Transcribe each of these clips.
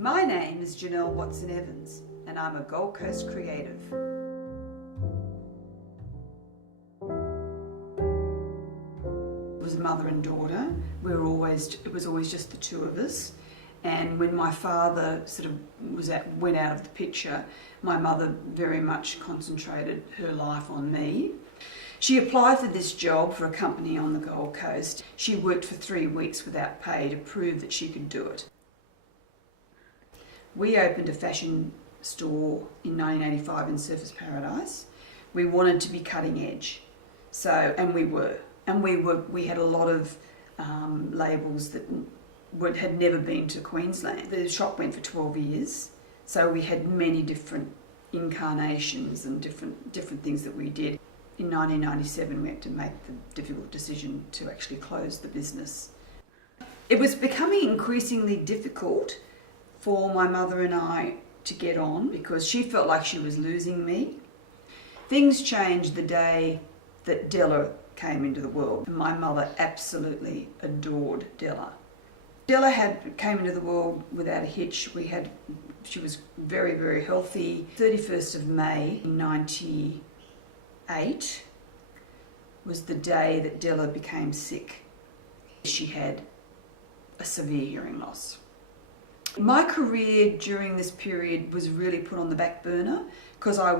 My name is Janelle Watson-Evans and I'm a Gold Coast creative. It was mother and daughter. It was always just the two of us. And when my father went out of the picture, my mother very much concentrated her life on me. She applied for this job for a company on the Gold Coast. She worked for 3 weeks without pay to prove that she could do it. We opened a fashion store in 1985 in Surfers Paradise. We wanted to be cutting edge, and we were. We had a lot of labels that had never been to Queensland. The shop went for 12 years, so we had many different incarnations and different things that we did. In 1997, we had to make the difficult decision to actually close the business. It was becoming increasingly difficult for my mother and I to get on because she felt like she was losing me. Things changed the day that Della came into the world. My mother absolutely adored Della. Della came into the world without a hitch. She was very, very healthy. 31st of May 1998 was the day that Della became sick. She had a severe hearing loss. My career during this period was really put on the back burner because I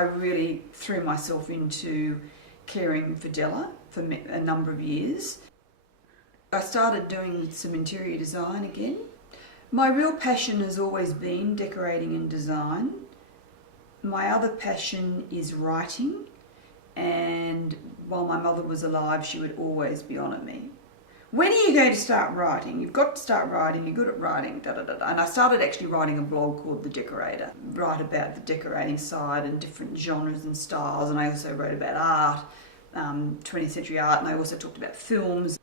really threw myself into caring for Della for a number of years. I started doing some interior design again. My real passion has always been decorating and design. My other passion is writing, and while my mother was alive, she would always be on at me. When are you going to start writing? You've got to start writing, you're good at writing, da da da da. And I started actually writing a blog called The Decorator, write about the decorating side and different genres and styles, and I also wrote about art, 20th century art, and I also talked about films.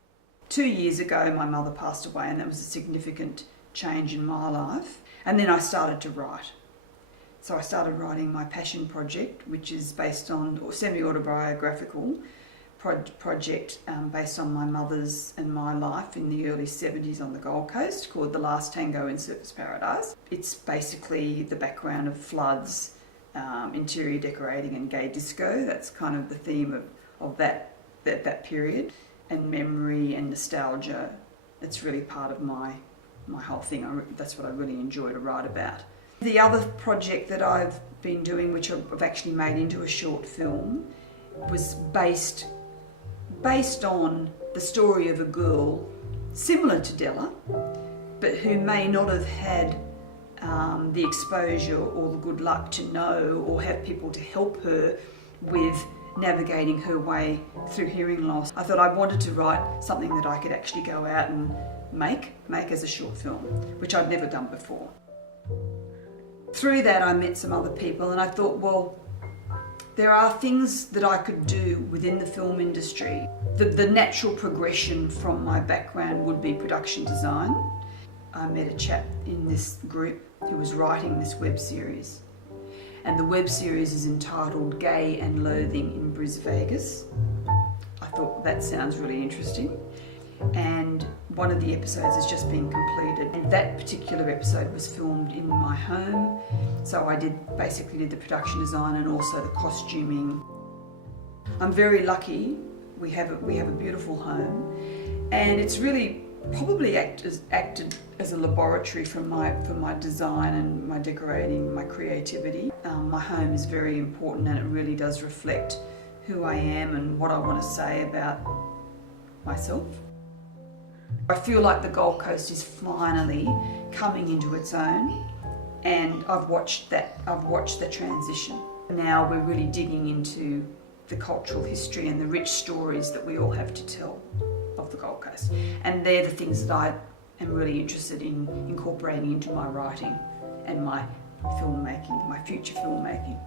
2 years ago, my mother passed away, and that was a significant change in my life. And then I started to write. So I started writing my passion project, which is based on, or semi-autobiographical project based on my mother's and my life in the early 70s on the Gold Coast, called The Last Tango in Surfers Paradise. It's basically the background of floods, interior decorating and gay disco. That's kind of the theme of that period, and memory and nostalgia. It's really part of my whole thing. That's what I really enjoy to write about. The other project that I've been doing, which I've actually made into a short film, was based on the story of a girl similar to Della, but who may not have had the exposure or the good luck to know or have people to help her with navigating her way through hearing loss. I thought I wanted to write something that I could actually go out and make as a short film, which I'd never done before. Through that, I met some other people, and I thought, well, there are things that I could do within the film industry. The natural progression from my background would be production design. I met a chap in this group who was writing this web series. And the web series is entitled Gay and Loathing in Bris Vegas. I thought that sounds really interesting. And one of the episodes has just been completed. And that particular episode was filmed in my home. So I basically did the production design and also the costuming. I'm very lucky. We have a beautiful home, and it's really probably acted as a laboratory for my design and my decorating, my creativity. My home is very important, and it really does reflect who I am and what I want to say about myself. I feel like the Gold Coast is finally coming into its own, and I've watched the transition. Now we're really digging into the cultural history and the rich stories that we all have to tell of the Gold Coast. And they're the things that I am really interested in incorporating into my writing and my filmmaking, my future filmmaking.